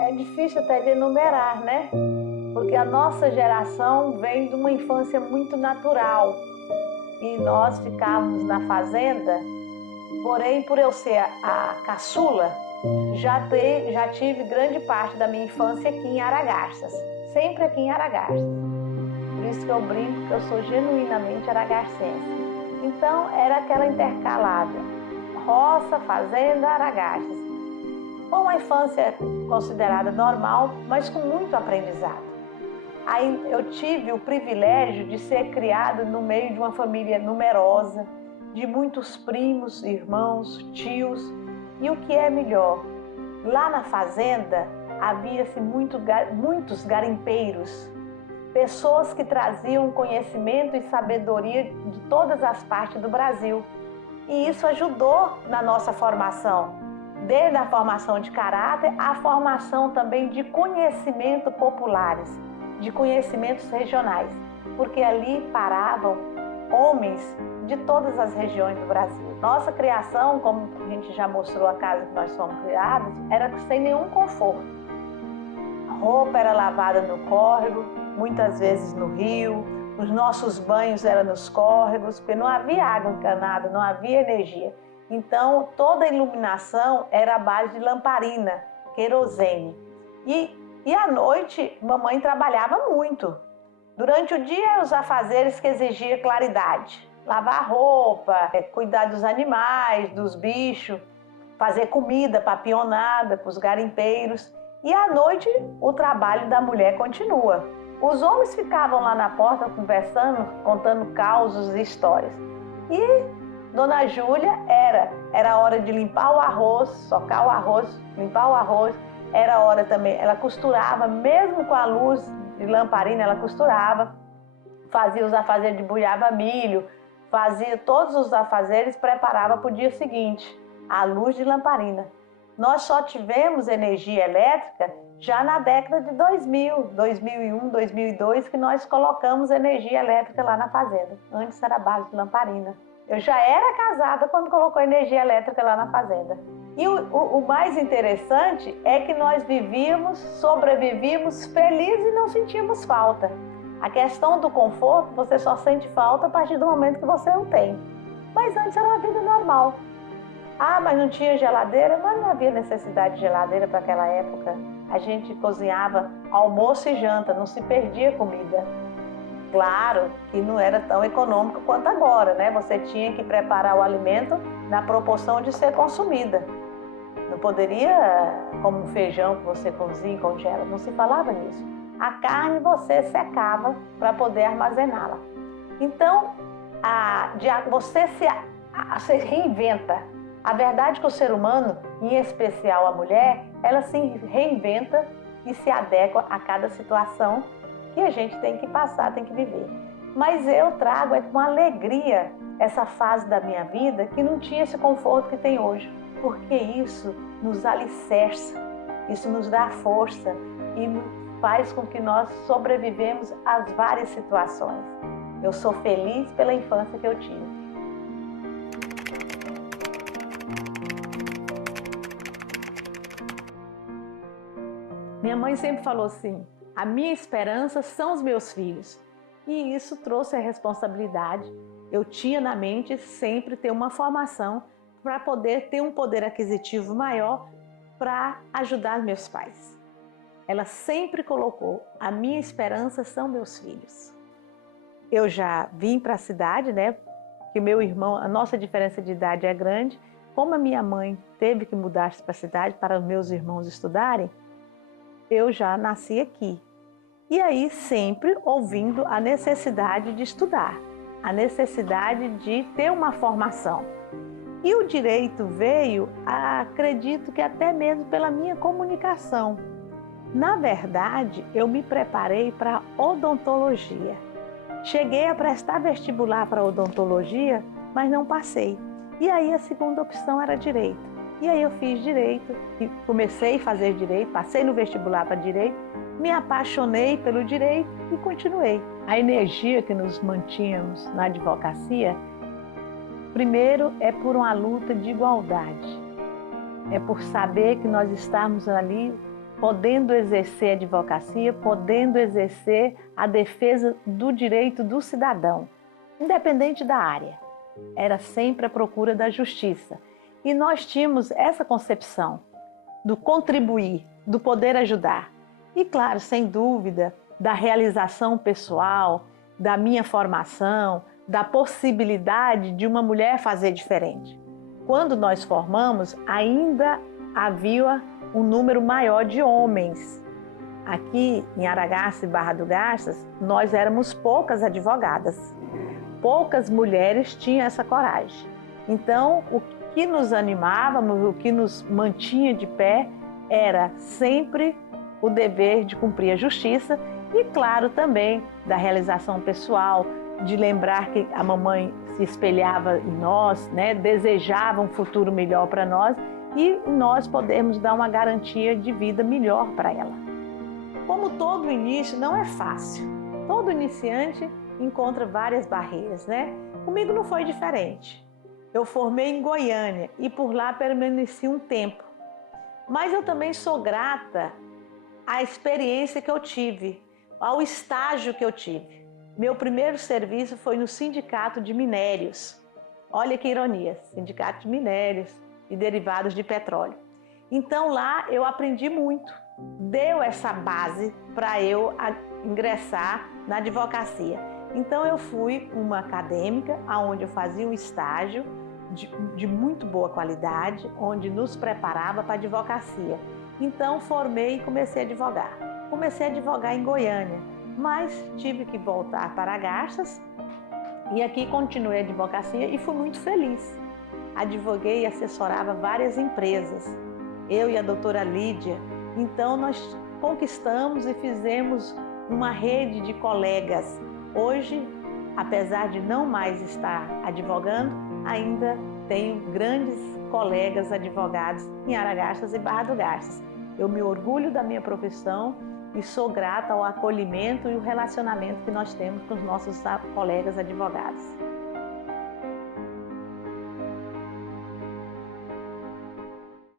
É difícil até de enumerar, né? Porque a nossa geração vem de uma infância muito natural e nós ficávamos na fazenda, porém, por eu ser a caçula, já tive grande parte da minha infância aqui em Aragarças, sempre aqui em Aragarças. Por isso que eu brinco que eu sou genuinamente aragarcense. Então, era aquela intercalada, roça, fazenda, Aragarças. Foi uma infância considerada normal, mas com muito aprendizado. Aí eu tive o privilégio de ser criado no meio de uma família numerosa, de muitos primos, irmãos, tios. E o que é melhor, lá na fazenda havia-se muitos garimpeiros, pessoas que traziam conhecimento e sabedoria de todas as partes do Brasil. E isso ajudou na nossa formação, desde a formação de caráter, à formação também de conhecimento populares, de conhecimentos regionais, porque ali paravam homens de todas as regiões do Brasil. Nossa criação, como a gente já mostrou a casa que nós fomos criados, era sem nenhum conforto. A roupa era lavada no córrego, muitas vezes no rio, os nossos banhos eram nos córregos, porque não havia água encanada, não havia energia. Então, toda a iluminação era à base de lamparina, querosene. E à noite, mamãe trabalhava muito. Durante o dia, os afazeres que exigiam claridade. Lavar roupa, cuidar dos animais, dos bichos, fazer comida para a pionada, para os garimpeiros. E à noite, o trabalho da mulher continua. Os homens ficavam lá na porta conversando, contando causos e histórias. E Dona Júlia era hora de limpar o arroz, socar o arroz, limpar o arroz. Era hora também, ela costurava, mesmo com a luz de lamparina, ela costurava, fazia os afazeres de buiava milho, fazia todos os afazeres, preparava para o dia seguinte, à luz de lamparina. Nós só tivemos energia elétrica já na década de 2000, 2001, 2002, que nós colocamos energia elétrica lá na fazenda. Antes era base de lamparina. Eu já era casada quando colocou energia elétrica lá na fazenda. E o mais interessante é que nós vivíamos, sobrevivíamos felizes e não sentíamos falta. A questão do conforto, você só sente falta a partir do momento que você o tem. Mas antes era uma vida normal. Ah, mas não tinha geladeira? Mas não havia necessidade de geladeira para aquela época. A gente cozinhava almoço e janta, não se perdia comida. Claro que não era tão econômico quanto agora, né? Você tinha que preparar o alimento na proporção de ser consumida. Não poderia, como um feijão que você cozinha, congela, não se falava nisso. A carne você secava para poder armazená-la. Então, você se reinventa. A verdade é que o ser humano, em especial a mulher, ela se reinventa e se adequa a cada situação que a gente tem que passar, tem que viver. Mas eu trago com alegria essa fase da minha vida que não tinha esse conforto que tem hoje, porque isso nos alicerça, isso nos dá força e faz com que nós sobrevivemos às várias situações. Eu sou feliz pela infância que eu tive. Minha mãe sempre falou assim: a minha esperança são os meus filhos. E isso trouxe a responsabilidade. Eu tinha na mente sempre ter uma formação para poder ter um poder aquisitivo maior para ajudar meus pais. Ela sempre colocou: a minha esperança são meus filhos. Eu já vim para a cidade, né? Que meu irmão, a nossa diferença de idade é grande. Como a minha mãe teve que mudar-se para a cidade para os meus irmãos estudarem, eu já nasci aqui. E aí sempre ouvindo a necessidade de estudar, a necessidade de ter uma formação. E o direito veio, acredito que até mesmo pela minha comunicação. Na verdade, eu me preparei para odontologia. Cheguei a prestar vestibular para odontologia, mas não passei. E aí a segunda opção era direito. E aí eu fiz direito e comecei a fazer direito, passei no vestibular para direito, me apaixonei pelo direito e continuei. A energia que nos mantínhamos na advocacia, primeiro é por uma luta de igualdade. é por saber que nós estamos ali podendo exercer a advocacia, podendo exercer a defesa do direito do cidadão, independente da área. Era sempre a procura da justiça. E nós tínhamos essa concepção do contribuir, do poder ajudar. E claro, sem dúvida, da realização pessoal, da minha formação, da possibilidade de uma mulher fazer diferente. Quando nós formamos, ainda havia um número maior de homens. Aqui em Aragaça e Barra do Garças, nós éramos poucas advogadas. Poucas mulheres tinham essa coragem. Então, o que nos animava, o que nos mantinha de pé, era sempre o dever de cumprir a justiça e, claro, também da realização pessoal, de lembrar que a mamãe se espelhava em nós, né? Desejava um futuro melhor para nós e nós podermos dar uma garantia de vida melhor para ela. Como todo início não é fácil, todo iniciante encontra várias barreiras, né? Comigo não foi diferente. Eu formei em Goiânia e por lá permaneci um tempo, mas eu também sou grata à experiência que eu tive, ao estágio que eu tive. Meu primeiro serviço foi no Sindicato de Minérios. Olha que ironia, Sindicato de Minérios e derivados de petróleo. Então lá eu aprendi muito, deu essa base para eu ingressar na advocacia. Então eu fui uma acadêmica, onde eu fazia um estágio de muito boa qualidade, onde nos preparava para a advocacia. Então formei e comecei a advogar. Comecei a advogar em Goiânia, mas tive que voltar para Garças e aqui continuei a advocacia e fui muito feliz. Advoguei e assessorava várias empresas, eu e a doutora Lídia. Então nós conquistamos e fizemos uma rede de colegas. Hoje, apesar de não mais estar advogando, ainda tenho grandes colegas advogados em Aragaças e Barra do Garças. Eu me orgulho da minha profissão e sou grata ao acolhimento e o relacionamento que nós temos com os nossos colegas advogados.